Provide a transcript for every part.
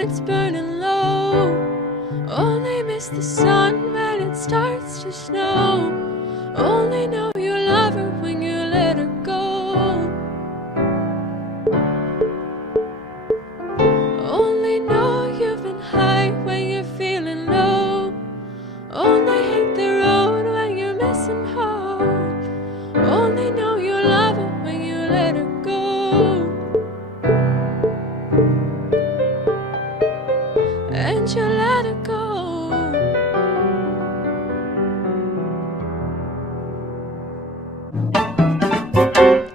when it's burning low. Only miss the sun when it starts to snow. Only know you love her when you let her go. Only know you've been high when you're feeling low. Only hate the road when you're missing home. Only know you love her when you let her go. And you let her go.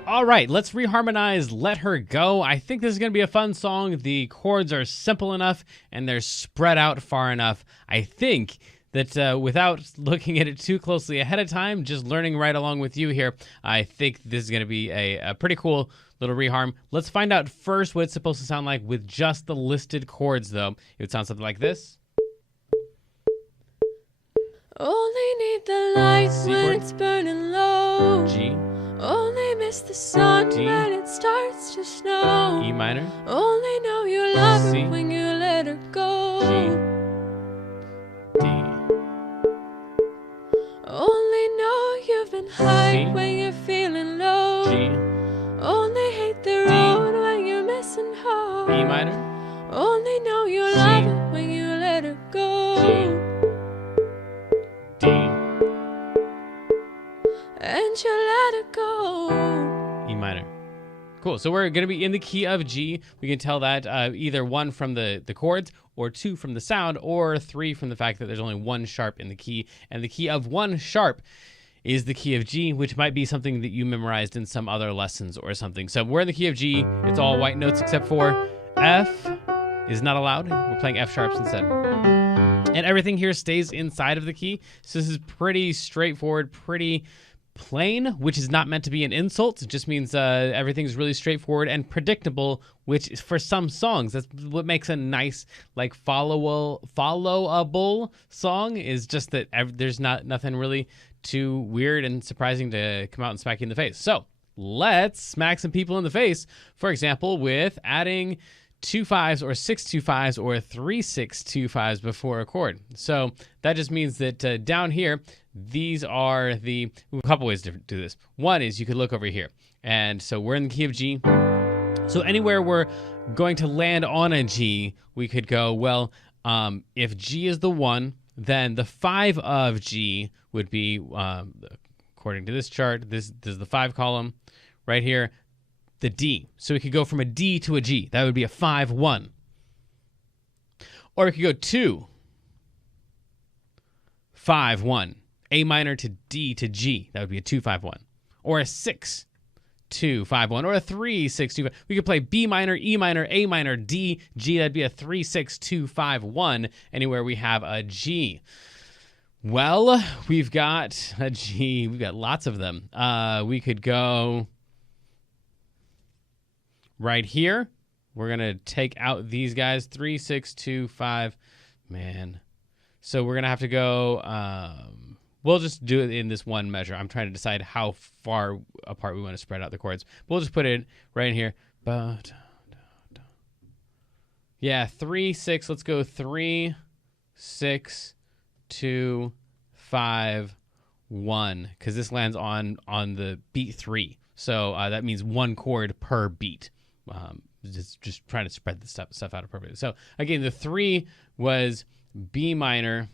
All right, let's reharmonize Let Her Go. I think this is going to be a fun song. The chords are simple enough and they're spread out far enough. I think that without looking at it too closely ahead of time, just learning right along with you here, I think this is going to be a pretty cool little reharm. Let's find out first what it's supposed to sound like with just the listed chords, though. It would sound something like this. Only need the light C when chord. it's burning low. G, Only miss the sun D, when it starts to snow. E minor, Only know you love C, her when you let her go. G, D, Only know you've been high C, when you're feeling low. G, Only hate the D, road when you're missing home. E minor, Only know you C, love her when you let her go. D, And you let her go. E minor. Cool. So we're going to be in the key of G. We can tell that either 1 from the chords, or 2 from the sound, or 3 from the fact that there's only 1 sharp in the key. And the key of 1 sharp is the key of G, which might be something that you memorized in some other lessons or something. So we're in the key of G. It's all white notes except for F is not allowed. We're playing F sharps instead. And everything here stays inside of the key. So this is pretty straightforward, pretty plain, which is not meant to be an insult. It just means everything's really straightforward and predictable, which is for some songs, that's what makes a nice, like, followable song, is just that there's nothing really too weird and surprising to come out and smack you in the face. So let's smack some people in the face, for example, with adding 2 5s or 6 2 5s or 3 6 2 5s before a chord. So that just means that down here, these are a couple ways to do this. One is you could look over here. And so we're in the key of G. So anywhere we're going to land on a G, we could go, well, if G is the 1, then the 5 of G would be, according to this chart, this is the 5 column right here, the D. So we could go from a D to a G. That would be a 5 1. Or we could go 2 5 1. A minor to D to G. That would be a 2 5 1. Or a 6 2 5 1. Or a 3 6 2 5. We could play B minor, E minor, A minor, D, G. That'd be a 3 6 2 5 1. Anywhere we have a G. Well, we've got a G. We've got lots of them. We could go right here. We're going to take out these guys. 3 6 2 5. Man. So we're going to have to go... we'll just do it in this one measure. I'm trying to decide how far apart we want to spread out the chords. We'll just put it right in here. Yeah, 3 6. Let's go 3 6 2 5 1, because this lands on the beat 3. So that means 1 chord per beat. Just trying to spread the stuff out appropriately. So again, the 3 was B minor.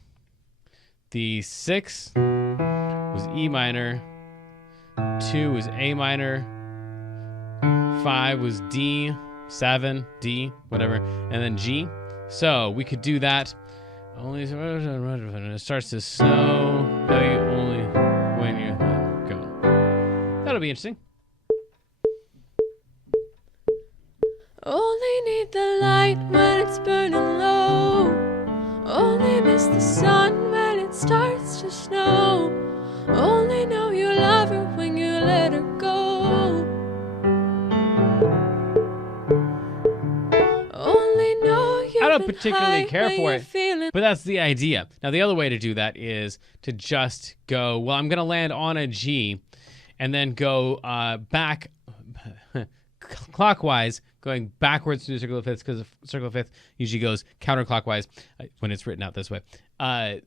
The 6 was E minor. 2 was A minor. 5 was D. 7, D, whatever, and then G. So we could do that. Only it starts to snow. Only when you go. That'll be interesting. Only need the light when it's burning low. Only miss the sun when it starts to snow. Only know you love her when you let her go. Only know you I don't particularly care for it, but that's the idea. Now, the other way to do that is to just go, well, I'm going to land on a G and then go back, clockwise, going backwards through the circle of fifths, because the circle of fifths usually goes counterclockwise when it's written out this way.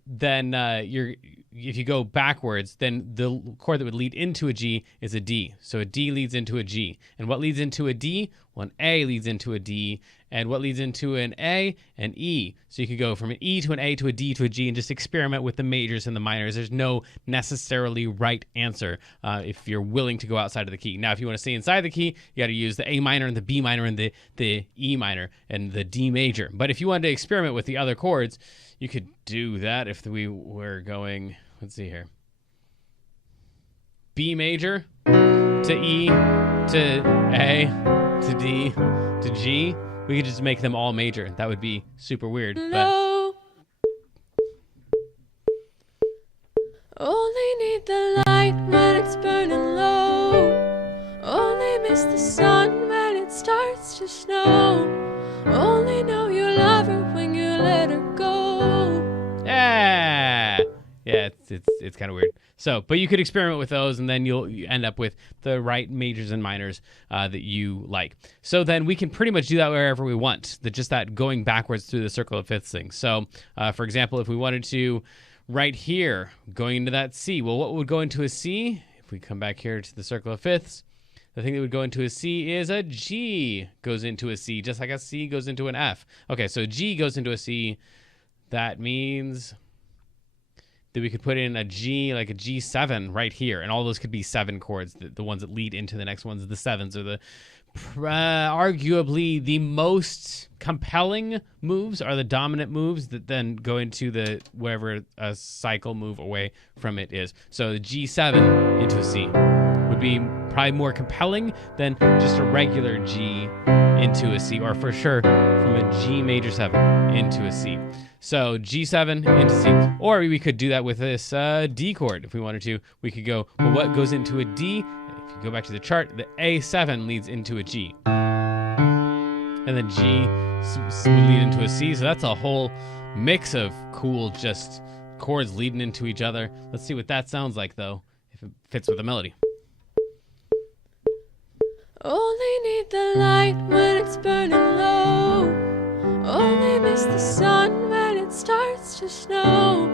Then if you go backwards, then the chord that would lead into a G is a D. So a D leads into a G. And what leads into a D? Well, an A leads into a D. And what leads into an A? An E. So you could go from an E to an A to a D to a G and just experiment with the majors and the minors. There's no necessarily right answer if you're willing to go outside of the key. Now, if you want to stay inside the key, you got to use the A minor and the B minor and the E minor and the D major. But if you wanted to experiment with the other chords, you could do that if we were going, let's see here, B major to E to A to D to G. We could just make them all major. That would be super weird. Low. Only need the light when it's burning low. Only miss the sun when it starts to snow. Only know you love her when you let her go. Yeah, it's kind of weird. So, but you could experiment with those, and then you'll end up with the right majors and minors that you like. So then we can pretty much do that wherever we want. Just that going backwards through the circle of fifths thing. So, for example, if we wanted to, right here, going into that C, well, what would go into a C? If we come back here to the circle of fifths, the thing that would go into a C is a G goes into a C, just like a C goes into an F. Okay, so G goes into a C. That means that we could put in a G, like a G7 right here, and all those could be 7 chords. The ones that lead into the next ones, the 7s, are the arguably the most compelling moves, are the dominant moves that then go into the wherever a cycle move away from it is. So the G7 into a C would be probably more compelling than just a regular G into a C, or for sure from a G major 7 into a C. So G7 into C, or we could do that with this D chord if we wanted to. We could go, well, what goes into a D? If you go back to the chart, the A7 leads into a G. And then G would lead into a C, so that's a whole mix of cool just chords leading into each other. Let's see what that sounds like, though, if it fits with the melody. Only need the light when it's burning low. Only miss the sun when it starts to snow.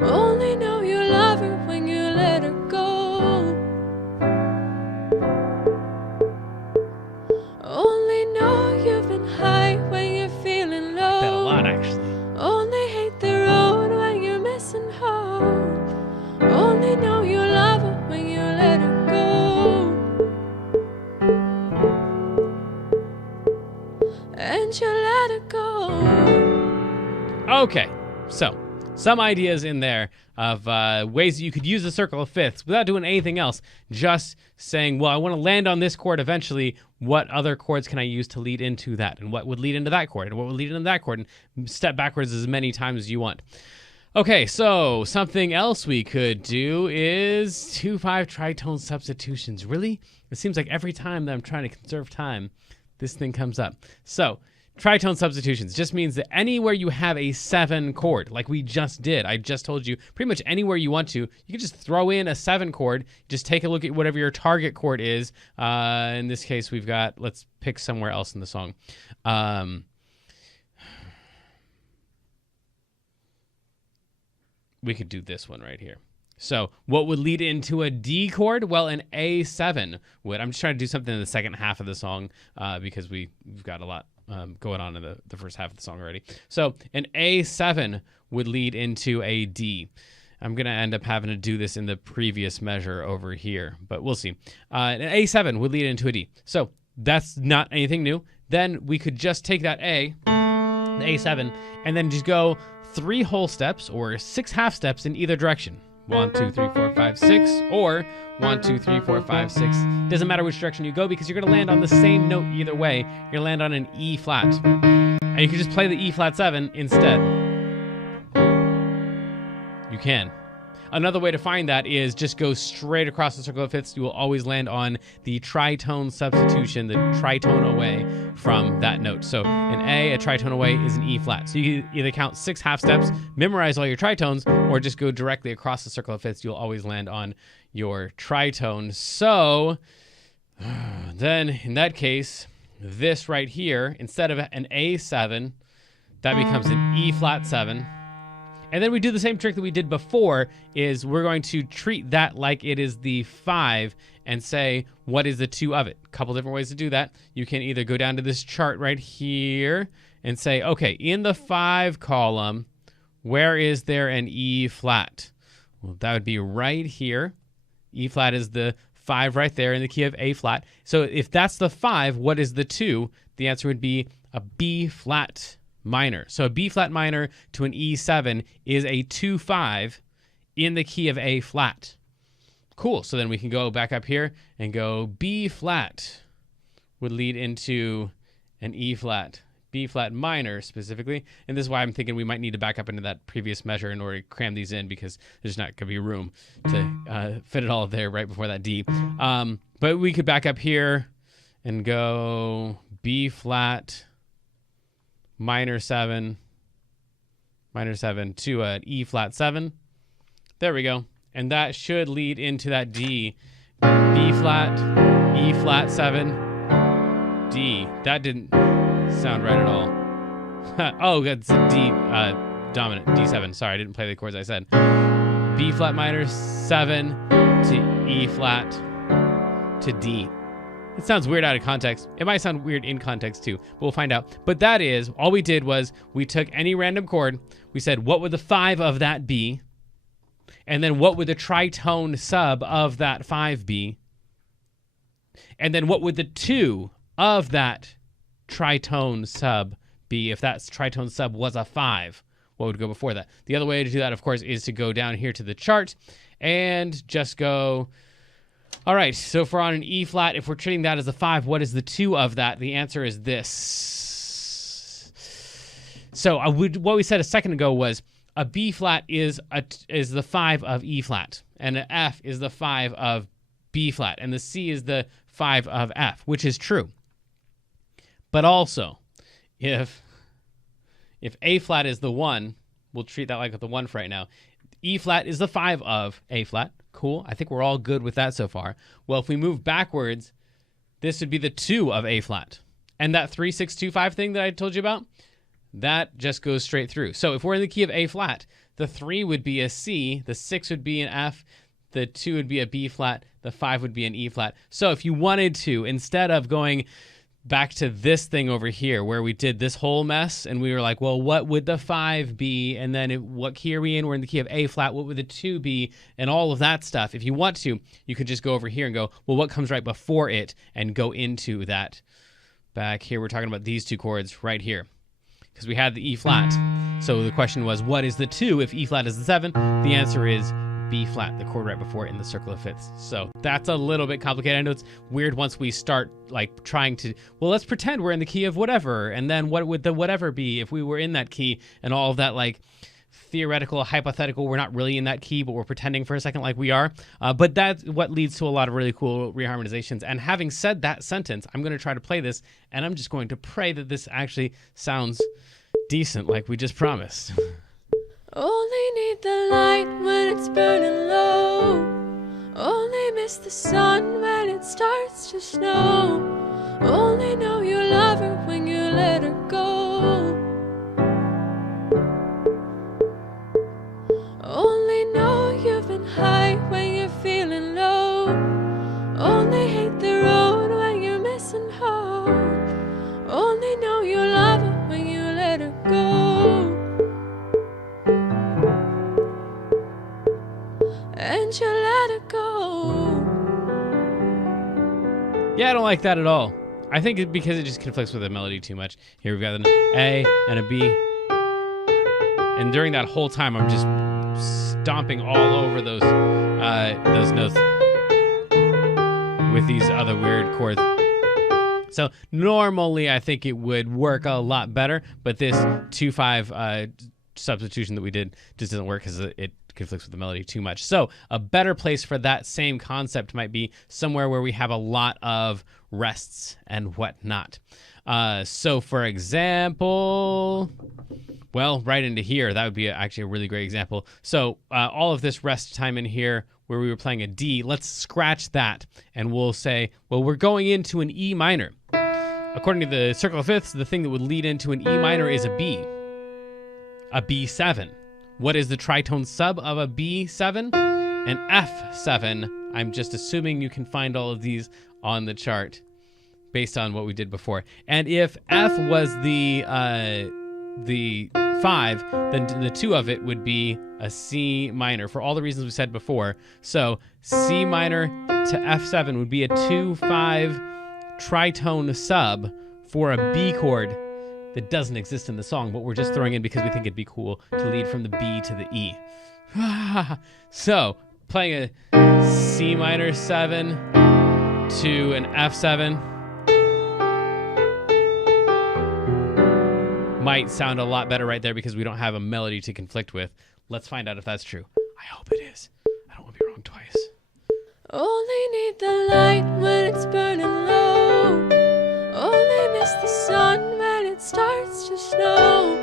Only know you love her when you let her go. Only know you've been high when you're feeling low. That a lot, actually. Only hate the road when you're missing home. Only know you love her when you let her go. And you let her go. Okay, so some ideas in there of ways that you could use the circle of fifths without doing anything else. Just saying, well, I want to land on this chord eventually. What other chords can I use to lead into that? And what would lead into that chord? And what would lead into that chord? And step backwards as many times as you want. Okay, so something else we could do is 2/5 tritone substitutions. Really? It seems like every time that I'm trying to conserve time, this thing comes up. So tritone substitutions just means that anywhere you have a 7 chord, like we just did, I just told you, pretty much anywhere you want to, you can just throw in a 7 chord. Just take a look at whatever your target chord is. In this case, we've got, let's pick somewhere else in the song. We could do this one right here. So what would lead into a D chord? Well, an A7 would. I'm just trying to do something in the second half of the song because we've got a lot going on in the first half of the song already. So an A7 would lead into a D. I'm going to end up having to do this in the previous measure over here, but we'll see. An A7 would lead into a D. So that's not anything new. Then we could just take that A, the A7, and then just go 3 whole steps or 6 half steps in either direction. 1, 2, 3, 4, 5, 6, or 1, 2, 3, 4, 5, 6. Doesn't matter which direction you go because you're going to land on the same note either way. You're going to land on an E flat. And you can just play the E flat 7 instead. You can. Another way to find that is just go straight across the circle of fifths. You will always land on the tritone substitution, the tritone away from that note. So an A, a tritone away, is an E flat. So you can either count 6 half steps, memorize all your tritones, or just go directly across the circle of fifths. You'll always land on your tritone. So Then in that case, this right here, instead of an A7, that becomes an E flat 7. And then we do the same trick that we did before, is we're going to treat that like it is the 5 and say, what is the 2 of it? A couple different ways to do that. You can either go down to this chart right here and say, okay, in the 5 column, where is there an E flat? Well, that would be right here. E flat is the 5 right there in the key of A flat. So if that's the 5, what is the 2? The answer would be a B flat minor. So a B flat minor to an E7 is a 2-5 in the key of A flat. Cool. So then we can go back up here and go B flat would lead into an E flat. B flat minor specifically. And this is why I'm thinking we might need to back up into that previous measure in order to cram these in, because there's not going to be room to fit it all there right before that D. But we could back up here and go B flat minor 7 to an E flat 7. There we go. And that should lead into that D. B flat, E flat 7, D. That didn't sound right at all. Oh, that's a D dominant, D7. Sorry, I didn't play the chords I said. B flat minor 7 to E flat to D. It sounds weird out of context. It might sound weird in context too, but we'll find out. But that is, all we did was we took any random chord, we said, what would the 5 of that be? And then what would the tritone sub of that 5 be? And then what would the 2 of that tritone sub be if that tritone sub was a 5? What would go before that? The other way to do that, of course, is to go down here to the chart and just go, all right, so if we're on an E flat, if we're treating that as a 5, what is the 2 of that? The answer is this. So what we said a second ago was a B flat is the 5 of E flat, and an F is the 5 of B flat, and the C is the 5 of F, which is true. But also, if A flat is the 1, we'll treat that like the 1 for right now. E flat is the 5 of A flat. Cool. I think we're all good with that so far. Well, if we move backwards, this would be the 2 of A flat. And that 3, 6, 2, 5 thing that I told you about, that just goes straight through. So if we're in the key of A flat, the 3 would be a C, the 6 would be an F, the 2 would be a B flat, the 5 would be an E flat. So if you wanted to, instead of going back to this thing over here where we did this whole mess and we were like, well, what would the 5 be? And then what key are we in? We're in the key of A flat. What would the 2 be? And all of that stuff. If you want to, you could just go over here and go, well, what comes right before it? And go into that. Back here, we're talking about these 2 chords right here, because we had the E flat. So the question was, what is the 2 if E flat is the 7? The answer is B flat, the chord right before it in the circle of fifths. So that's a little bit complicated. I know it's weird once we start like trying to, well, let's pretend we're in the key of whatever, and then what would the whatever be if we were in that key, and all of that like theoretical, hypothetical, we're not really in that key, but we're pretending for a second like we are. But that's what leads to a lot of really cool reharmonizations. And having said that sentence, I'm going to try to play this, and I'm just going to pray that this actually sounds decent like we just promised. Only need the light when it's burning low. Only miss the sun when it starts to snow. Only know you love her when you let her go. Only know you've been high when you're feeling low. Only hate the road when you're missing home. Only know you love her when you let her go. And you let it go. Yeah, I don't like that at all. I think it's because it just conflicts with the melody too much. Here we've got an A and a B. And during that whole time, I'm just stomping all over those notes with these other weird chords. So normally I think it would work a lot better, but this 2-5 substitution that we did just doesn't work because it conflicts with the melody too much. So a better place for that same concept might be somewhere where we have a lot of rests and whatnot. So for example, well, right into here, that would be actually a really great example. So all of this rest time in here where we were playing a D. Let's scratch that, and we'll say, well, we're going into an E minor. According to the circle of fifths, the thing that would lead into an E minor is a B7. What is the tritone sub of a B7? An F7. I'm just assuming you can find all of these on the chart based on what we did before. And if F was the 5, then the 2 of it would be a C minor for all the reasons we said before. So C minor to F7 would be a 2-5 tritone sub for a B chord that doesn't exist in the song, but we're just throwing in because we think it'd be cool to lead from the B to the E. So playing a C minor 7 to an F7 might sound a lot better right there because we don't have a melody to conflict with. Let's find out if that's true. I hope it is. I don't want to be wrong twice. Only need the light when it's burning low. Only miss the sun when it starts to snow.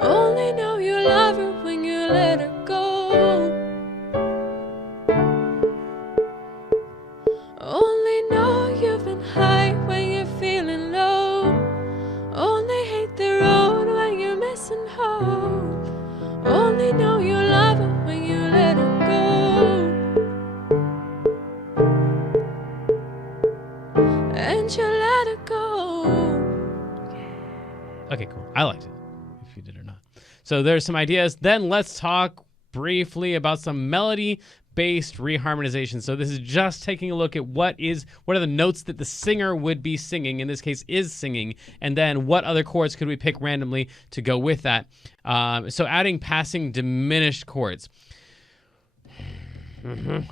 Only know you love her when you let her go. Only know you've been high when you're feeling low. Only hate the road when you're missing home. Only know you love her when you let her go. And you let her go. Okay, cool. I liked it, if you did or not. So there's some ideas. Then let's talk briefly about some melody-based reharmonization. So this is just taking a look at what are the notes that the singer would be singing, in this case is singing, and then what other chords could we pick randomly to go with that. So adding passing diminished chords.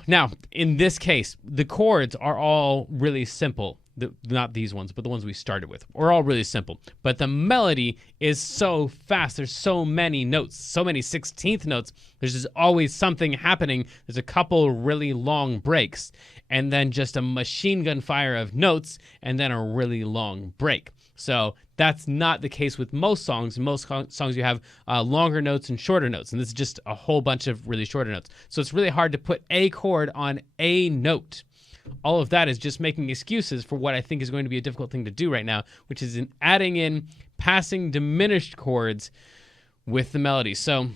Now, in this case, the chords are all really simple. Not these ones, but the ones we started with. We're all really simple. But the melody is so fast. There's so many notes, so many 16th notes. There's just always something happening. There's a couple really long breaks, and then just a machine gun fire of notes, and then a really long break. So that's not the case with most songs. In most songs you have longer notes and shorter notes, and this is just a whole bunch of really shorter notes. So it's really hard to put a chord on a note. All of that is just making excuses for what I think is going to be a difficult thing to do right now, which is in adding in passing diminished chords with the melody. So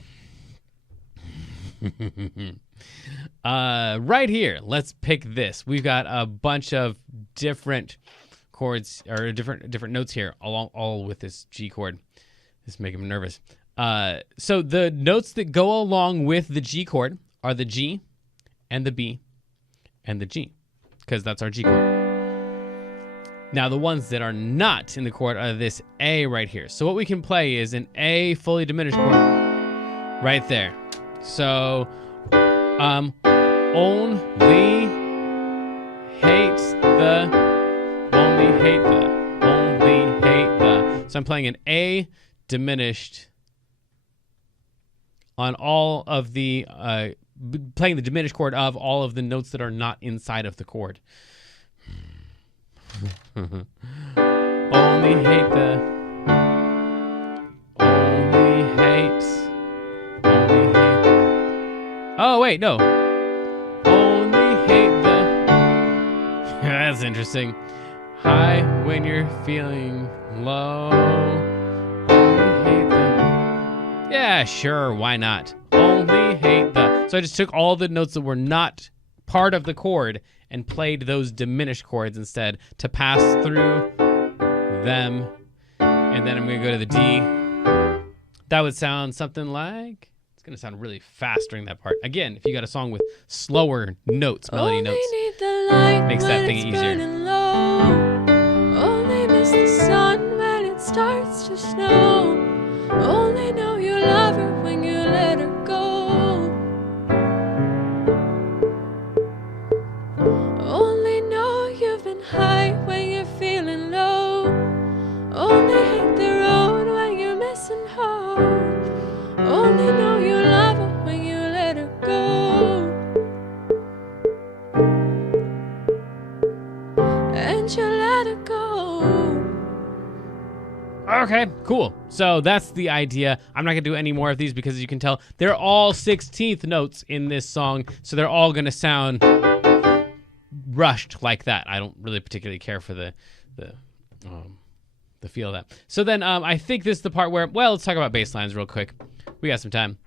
right here, let's pick this. We've got a bunch of different chords or different notes here, all with this G chord. This is making me nervous. So the notes that go along with the G chord are the G and the B and the G, because that's our G chord. Now, the ones that are not in the chord are this A right here. So what we can play is an A fully diminished chord right there. So, only hate the. So I'm playing an A diminished on all of the, playing the diminished chord of all of the notes that are not inside of the chord. Only hate the. Oh, wait, no. Only hate the. That's interesting. High when you're feeling low. Only hate the. Yeah, sure, why not? Only hate the. So I just took all the notes that were not part of the chord and played those diminished chords instead to pass through them. And then I'm going to go to the D. That would sound something like... It's going to sound really fast during that part. Again, if you got a song with slower notes, melody notes, makes that thing easier. Only miss the sun when it starts to snow. Only know you love her when you let her go. Only know you've been high when you're feeling low. Only hate the road when you're missing home. Only know you love her when you let her go. And you let her go. Okay, Cool. So that's the idea. I'm not going to do any more of these because, as you can tell, they're all 16th notes in this song. So they're all going to sound rushed like that. I don't really particularly care for the feel of that. So then I think this is the part where, well, let's talk about bass lines real quick. We got some time.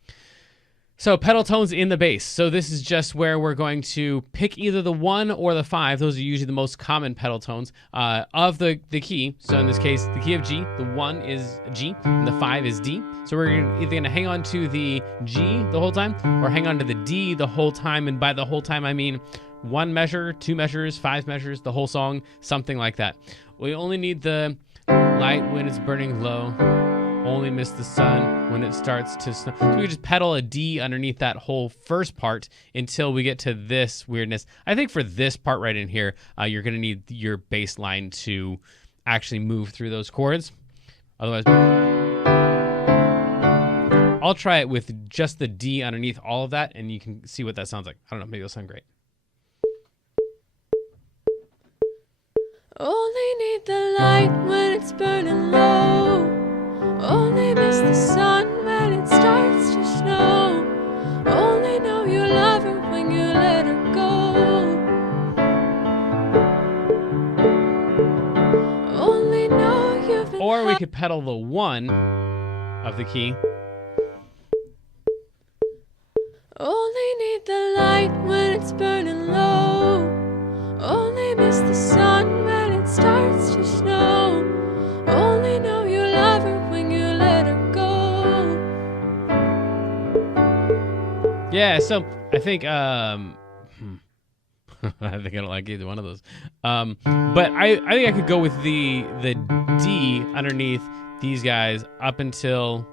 So pedal tones in the bass. So this is just where we're going to pick either the 1 or the 5. Those are usually the most common pedal tones of the key. So in this case, the key of G, the 1 is G, and the 5 is D. So we're either going to hang on to the G the whole time or hang on to the D the whole time. And by the whole time, I mean 1 measure, 2 measures, 5 measures, the whole song, something like that. We only need the light when it's burning low. Only miss the sun when it starts to snow. So we just pedal a D underneath that whole first part until we get to this weirdness. I think for this part right in here, you're going to need your bass line to actually move through those chords. Otherwise, I'll try it with just the D underneath all of that, and you can see what that sounds like. I don't know, maybe it'll sound great. Only need the light when it's burning low. Only miss the sun when it starts to snow. Only know you love her when you let her go. Only know you've been Or we could pedal the 1 of the key. Only need the light when it's burning low. Only miss the sun when it starts to snow. Only know you love her when you let her go. Yeah, so I think I think I don't like either one of those. But I think I could go with the D underneath these guys up until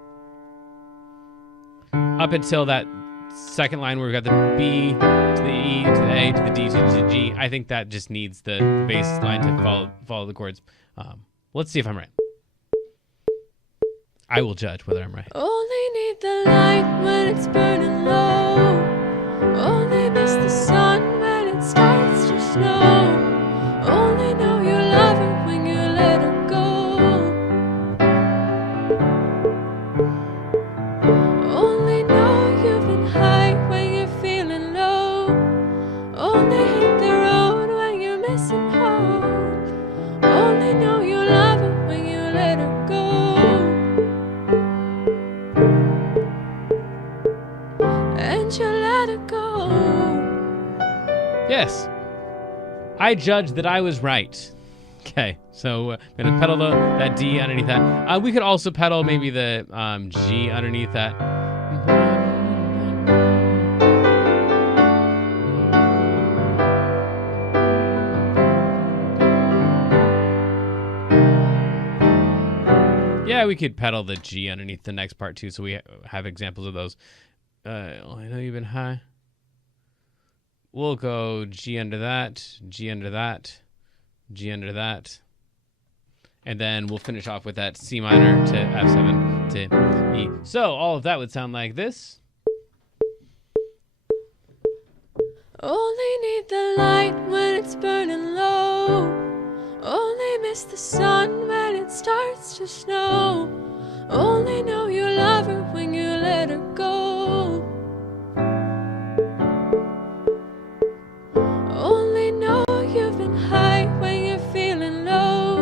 that second line where we've got the B to the E to the A to the D to the G. I think that just needs the bass line to follow the chords. Let's see if I'm right. I will judge whether I'm right. Only need the light when it's burning low. Only miss the sun when it starts to snow. Only know you love her when you let her go. Only know you've been high when you're feeling low. Only hate the road when you're missing home. Only know you love her when you let her go. And you let her go. Yes. I judged that I was right. Okay, so I'm going to pedal that D underneath that. We could also pedal maybe the G underneath that. Yeah, we could pedal the G underneath the next part too, so we have examples of those. I know you've been high. We'll go G under that, G under that, G under that. And then we'll finish off with that C minor to F7 to E. So all of that would sound like this. Only need the light when it's burning low. Only miss the sun when it starts to snow. Only know you love her when you let her go. Only know you've been high when you're feeling low.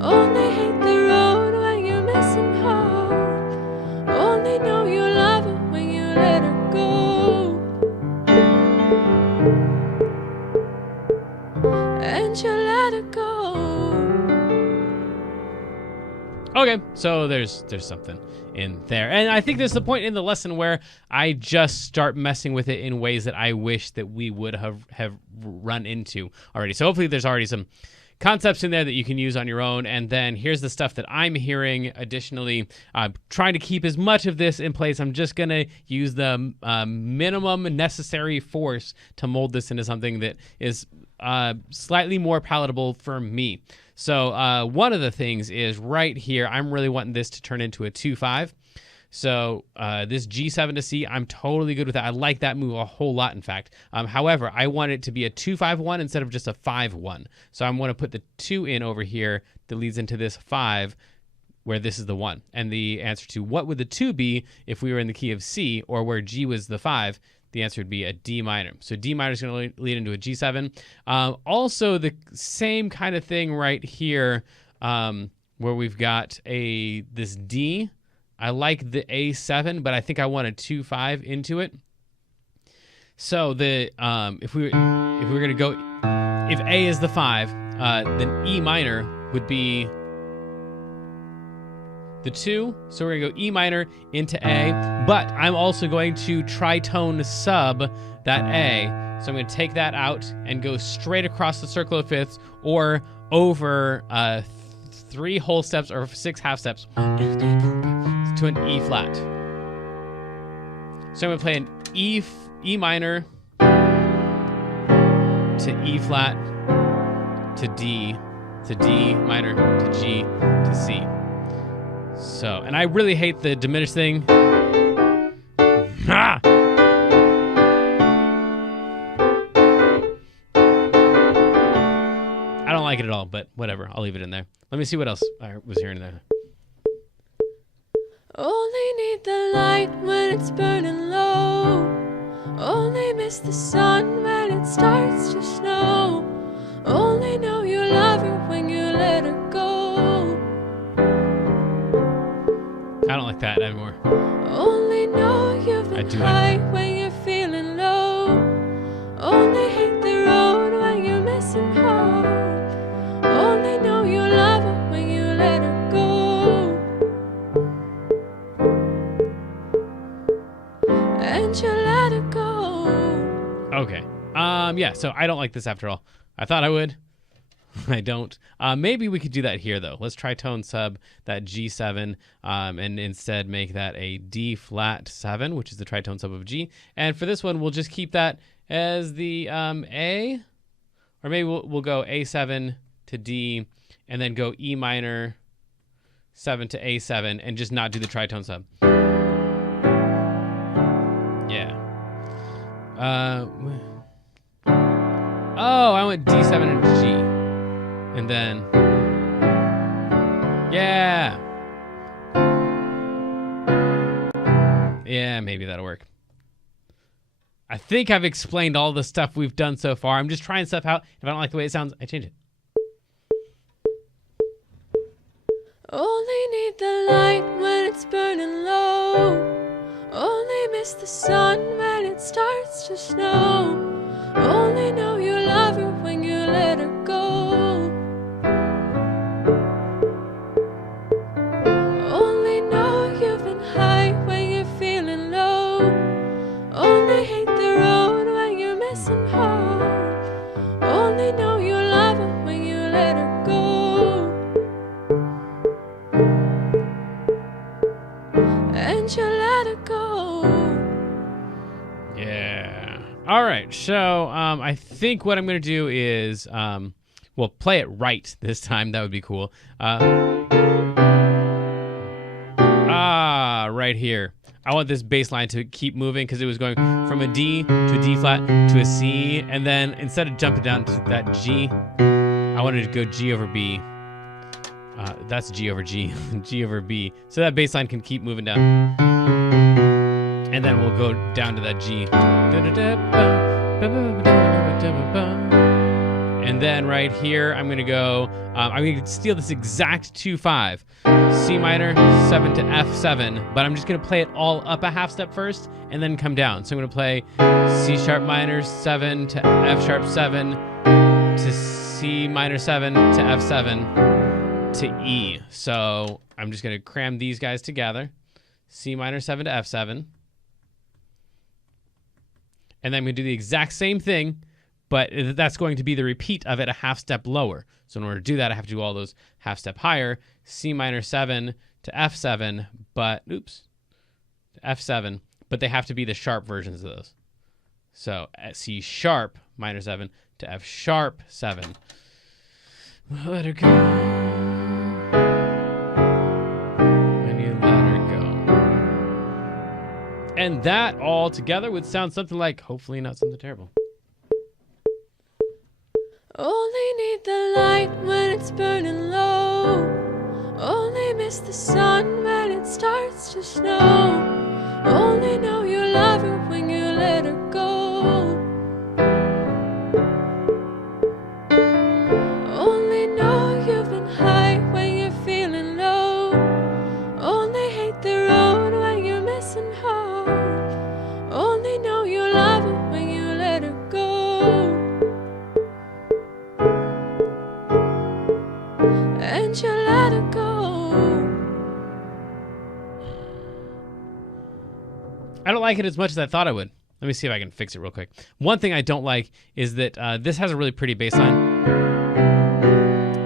Only hate the road when you're missing home. Only know you love her when you let her go. And you let her go. Okay, so there's something in there. And I think there's the point in the lesson where I just start messing with it in ways that I wish that we would have run into already. So hopefully there's already some concepts in there that you can use on your own. And then here's the stuff that I'm hearing additionally. Trying to keep as much of this in place. I'm just going to use the minimum necessary force to mold this into something that is slightly more palatable for me. So one of the things is right here, I'm really wanting this to turn into a 2-5. So this G7 to C, I'm totally good with that. I like that move a whole lot, in fact. However, I want it to be a 2-5-1 instead of just a 5-1. So I'm going to put the 2 in over here that leads into this 5. where this is the 1. And the answer to what would the 2 be if we were in the key of C, or where G was the 5, the answer would be a D minor. So D minor is going to lead into a G7. Also, the same kind of thing right here, where we've got this D. I like the A7, but I think I want a 2-5 into it. So if we were going to go, if A is the 5, then E minor would be the 2. So we're going to go E minor into A, but I'm also going to tritone sub that A. So I'm going to take that out and go straight across the circle of fifths, or over 3 whole steps or 6 half steps to an E flat. So I'm going to play an E minor to E flat to D minor to G to C. So, and I really hate the diminished thing. Ah! I don't like it at all, but whatever. I'll leave it in there. Let me see what else I was hearing there. Only need the light when it's burning low. Only miss the sun when it starts to snow. Only know you love her when you let her go. I don't like that anymore. Only know you've been high when you're feeling low. Only hate the road when you're missing home. Only know you love her when you let her go. And you let her go. Okay. Yeah, so I don't like this after all. I thought I would. I don't. Maybe we could do that here, though. Let's try tone sub that G7 and instead make that a D flat 7, which is the tritone sub of G. And for this one, we'll just keep that as the A. Or maybe we'll go A7 to D and then go E minor 7 to A7 and just not do the tritone sub. Yeah. Oh, I went D7 and G. And then, yeah. Yeah, maybe that'll work. I think I've explained all the stuff we've done so far. I'm just trying stuff out. If I don't like the way it sounds, I change it. Only need the light when it's burning low. Only miss the sun when it starts to snow. Only know you love her when you let her go. Only know you've been high when you're feeling low. Only hate the road when you're missing home. Only know you love her when you let her go. And you let her go. Yeah. All right. So I think what I'm going to do is, well, play it right this time. That would be cool. Right here. I want this bass line to keep moving because it was going from a D to a D flat to a C. And then instead of jumping down to that G, I wanted to go G over B. That's G over G, G over B. So that bass line can keep moving down. And then we'll go down to that G. And then right here, I'm going to go, I'm going to steal this exact 2-5. C minor, 7 to F7. But I'm just going to play it all up a half step first and then come down. So I'm going to play C sharp minor, 7 to F sharp 7 to C minor 7 to F7 to E. So I'm just going to cram these guys together. C minor 7 to F7. And then I'm going to do the exact same thing, but that's going to be the repeat of it a half step lower. So in order to do that, I have to do all those half step higher. C minor 7 to F7, but, oops, to F7, but they have to be the sharp versions of those. So C sharp minor 7 to F sharp 7. Let her go. When you let her go. And that all together would sound something like, hopefully not something terrible. Only need the light when it's burning low. Only miss the sun when it starts to snow. Only know you love her when you let her go. Only know you've been high when you're feeling low. Only hate the road when you're missing home. Only know you love her when you let her go. And you let her go. I don't like it as much as I thought I would. Let me see if I can fix it real quick. One thing I don't like is that this has a really pretty bass line,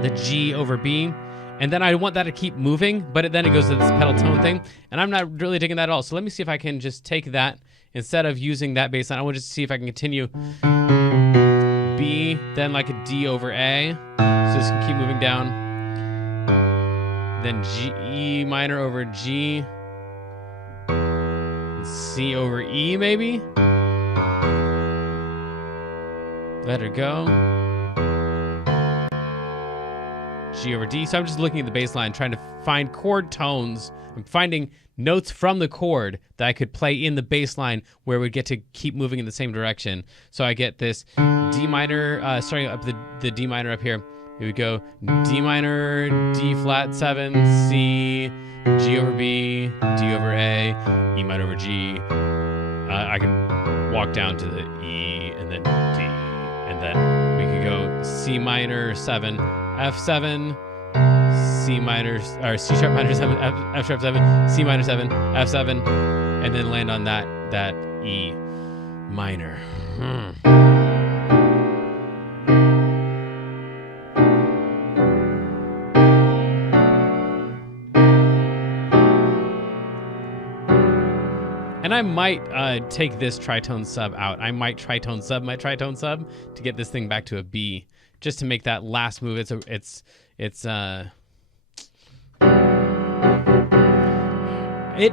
the G over B, and then I want that to keep moving, but then it goes to this pedal tone thing, and I'm not really digging that at all. So let me see if I can just take that, instead of using that bass line, I want to just see if I can continue B, then like a D over A, so this can keep moving down, then G, E minor over G, C over E maybe? Let her go. G over D. So I'm just looking at the bass line, trying to find chord tones. I'm finding notes from the chord that I could play in the bass line where we get to keep moving in the same direction. So I get this D minor, starting up the D minor up here. Here we go. D minor, D flat 7, C, G over B, D over A, E minor over G. I can walk down to the E and then D, and then we could go C minor 7, F7, C minor, or C sharp minor 7, F sharp 7, C minor 7, F7, and then land on that E minor. And I might take this tritone sub out. I might tritone sub my tritone sub to get this thing back to a B, just to make that last move. It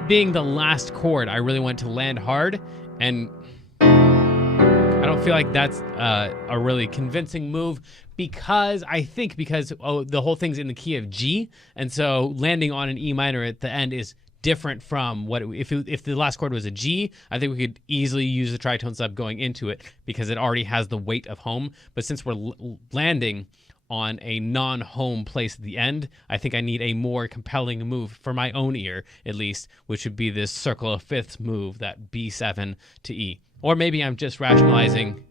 being the last chord, I really want to land hard, and I don't feel like that's a really convincing move because the whole thing's in the key of G, and so landing on an E minor at the end is different from what if the last chord was a G. I think we could easily use the tritone sub going into it because it already has the weight of home. But since we're landing on a non-home place at the end, I think I need a more compelling move for my own ear, at least, which would be this circle of fifths move, that B7 to E. Or maybe I'm just rationalizing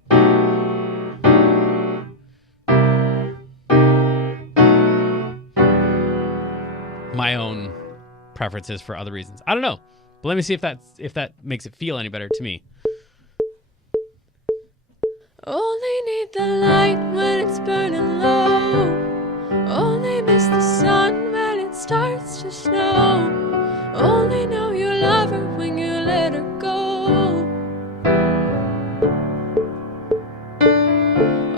my own preferences for other reasons. I don't know, but let me see if that makes it feel any better to me. Only need the light when it's burning low. Only miss the sun when it starts to snow. Only know you love her when you let her go.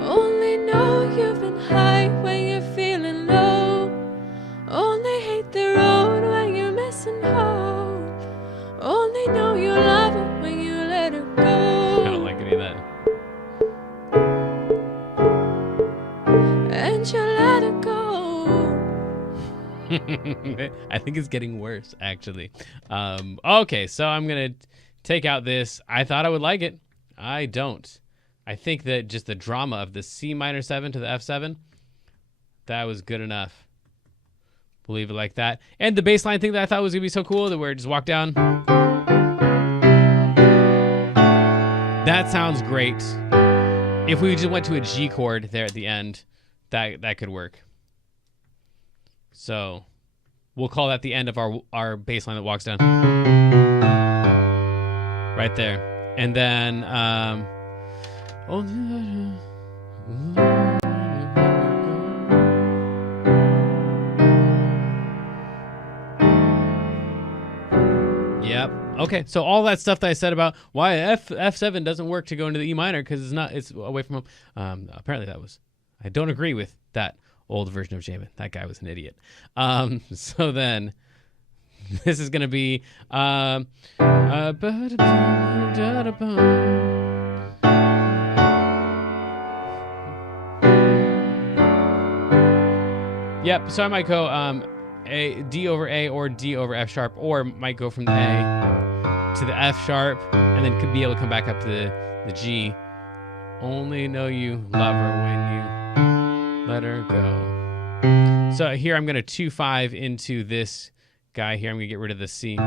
Only know you've been high when you're feeling low. Only hate the road when you're missing home. Only know you love her when you let her go. I don't like any of that. And you let her go. I think it's getting worse, actually. Okay, so I'm gonna take out this. I thought I would like it. I don't. I think that just the drama of the C minor 7 to the F7, that was good enough. We'll leave it like that. And the bass line thing that I thought was gonna be so cool, that we're just walk down. That sounds great. If we just went to a G chord there at the end, that could work. So we'll call that the end of our bass line that walks down. Right there. And then yep. Okay. So all that stuff that I said about why F7 doesn't work to go into the E minor because it's away from home. Apparently I don't agree with that old version of Jamin. That guy was an idiot. So then this is going to be yep. So I might go D over A or D over F sharp, or might go from the A to the F sharp, and then could be able to come back up to the G. Only know you love her when you let her go. So here I'm going to 2-5 into this guy here. I'm going to get rid of the C.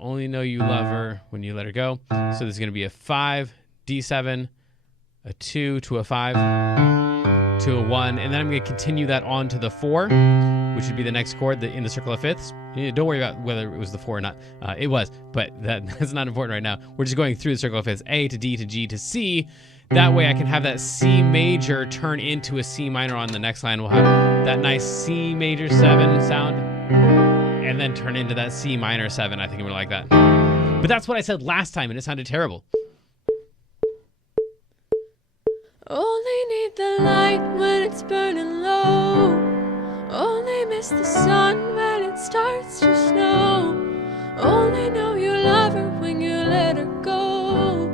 Only know you love her when you let her go. So this is going to be a 5, D7, a 2 to a 5, to a 1, and then I'm going to continue that on to the 4, which would be the next chord in the circle of fifths. Don't worry about whether it was the 4 or not. It was, but that's not important right now. We're just going through the circle of fifths, A to D to G to C. That way I can have that C major turn into a C minor on the next line. We'll have that nice C major 7 sound, and then turn into that C minor 7. I think we're like that. But that's what I said last time, and it sounded terrible. Only need the light when it's burning low. Only miss the sun when it starts to snow. Only know you love her when you let her go.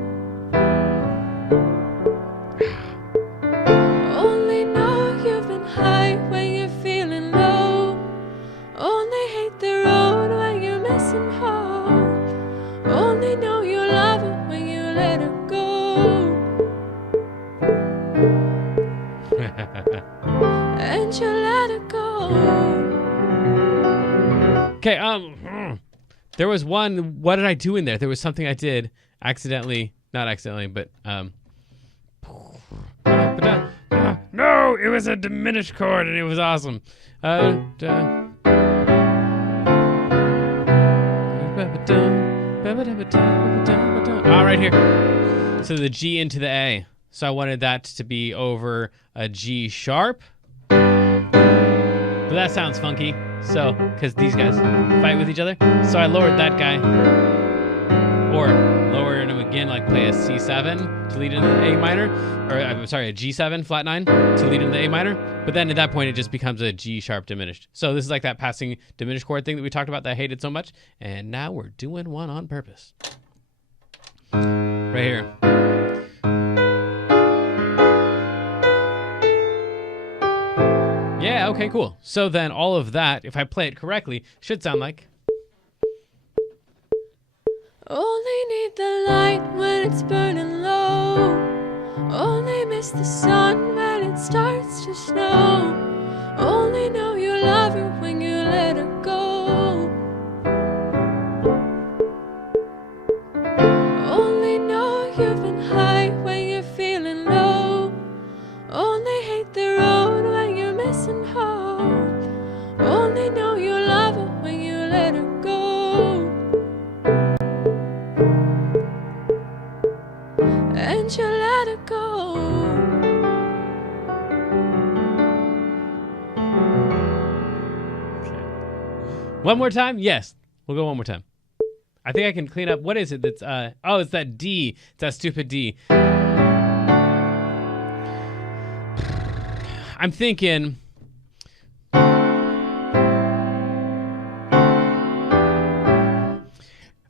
Only know you've been high when you're feeling low. Only hate the road when you're missing home. Only know you love her when you let her go. And you let her go. Okay, there was one, what did I do in there? There was something I did accidentally, not accidentally, but, no, it was a diminished chord and it was awesome. All right, here. So the G into the A. So I wanted that to be over a G sharp. But that sounds funky. So, because these guys fight with each other. So I lowered that guy. Or lowered him again, like play a C7 to lead into the A minor. Or, I'm sorry, a G7 flat 9 to lead into the A minor. But then at that point, it just becomes a G sharp diminished. So this is like that passing diminished chord thing that we talked about that I hated so much. And now we're doing one on purpose. Right here. Yeah, okay, cool. So then all of that, if I play it correctly, should sound like... Only need the light when it's burning low. Only miss the sun when it starts to snow. Only know you love her when you let her go. Only know you've been high when you're feeling low. Only hate the road when you're missing home. Only know you love her when you let her go. And you let her go. Okay. One more time? Yes. We'll go one more time. I think I can clean up. What is it that's, oh, it's that D. It's that stupid D. I'm thinking...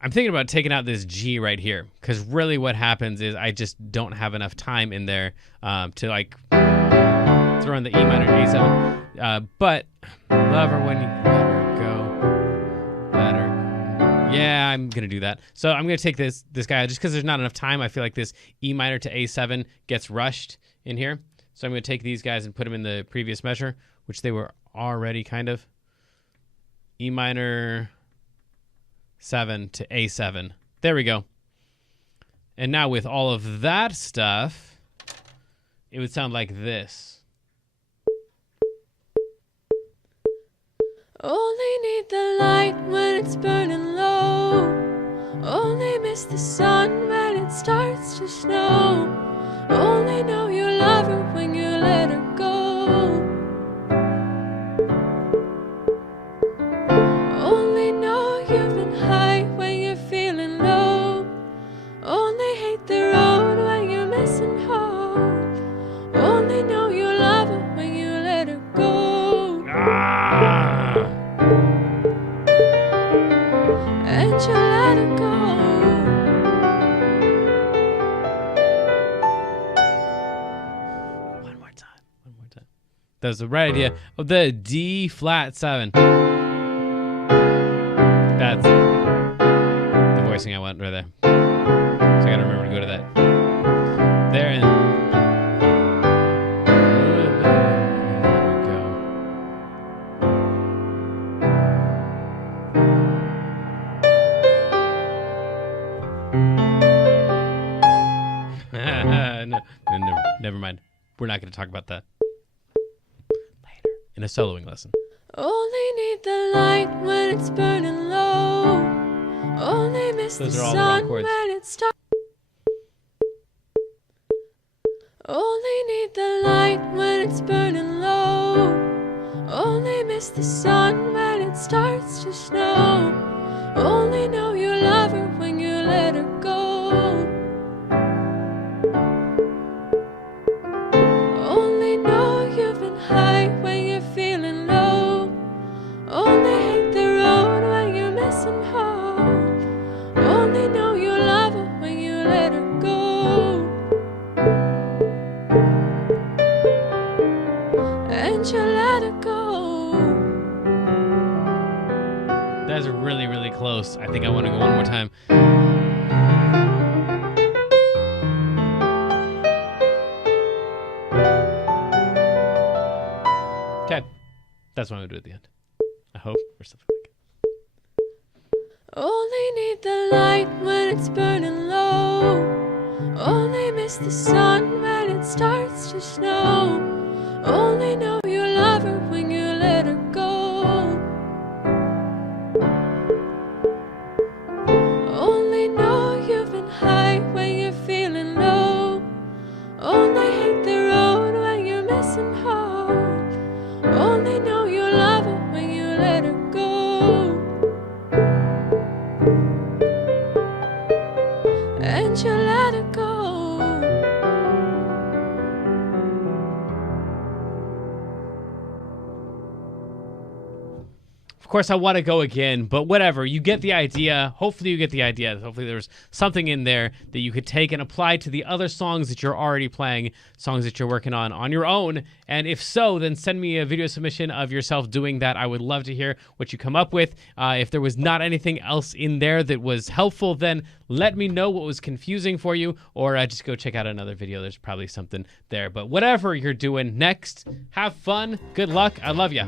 I'm thinking about taking out this G right here, because really what happens is I just don't have enough time in there to like throw in the E minor A7. But love her when you let her go. Let her. Yeah, I'm gonna do that. So I'm gonna take this guy just because there's not enough time. I feel like this E minor to A7 gets rushed in here. So I'm gonna take these guys and put them in the previous measure, which they were already kind of. E minor 7 to A7. There we go. And now with all of that stuff, it would sound like this. Only need the light when it's burning low. Only miss the sun when it starts to snow. Only know you love her when you let her go. Only know you've been high when you're feeling low. Only hate the road when you're missing home. Only know you love her when you let her go. And you let her go. That's the right idea of the D flat 7. That's the voicing I want right there. So I gotta remember to go to that. There and no, never mind. We're not going to talk about that later in a soloing lesson. Only need the light when it's burning low. Only miss Those the are all the wrong sun chords. when it starts. Only need the light when it's burning low. Only miss the sun when it starts to snow. Only know you love her when you let her go. Only know you've been high when you're feeling low. Only hate the road when you're missing home. Only know you love her when you let her go. And you let her go. That's really, really close. I think I want to go one more time. Okay. That's what I'm going to do at the end. I hope. Or something like that. Only need the light when it's burning low. Only miss the sun when it starts to snow. Only know you love her when you let her go. Only know you've been high when you're feeling low. Only hate the road when you're missing home. Only know you love her when you let her go. And you let her go. Of course, I want to go again, but whatever. You get the idea. Hopefully, you get the idea. Hopefully, there's something in there that you could take and apply to the other songs that you're already playing, songs that you're working on your own. And if so, then send me a video submission of yourself doing that. I would love to hear what you come up with. If there was not anything else in there that was helpful, then let me know what was confusing for you, or just go check out another video. There's probably something there. But whatever you're doing next, have fun. Good luck. I love you.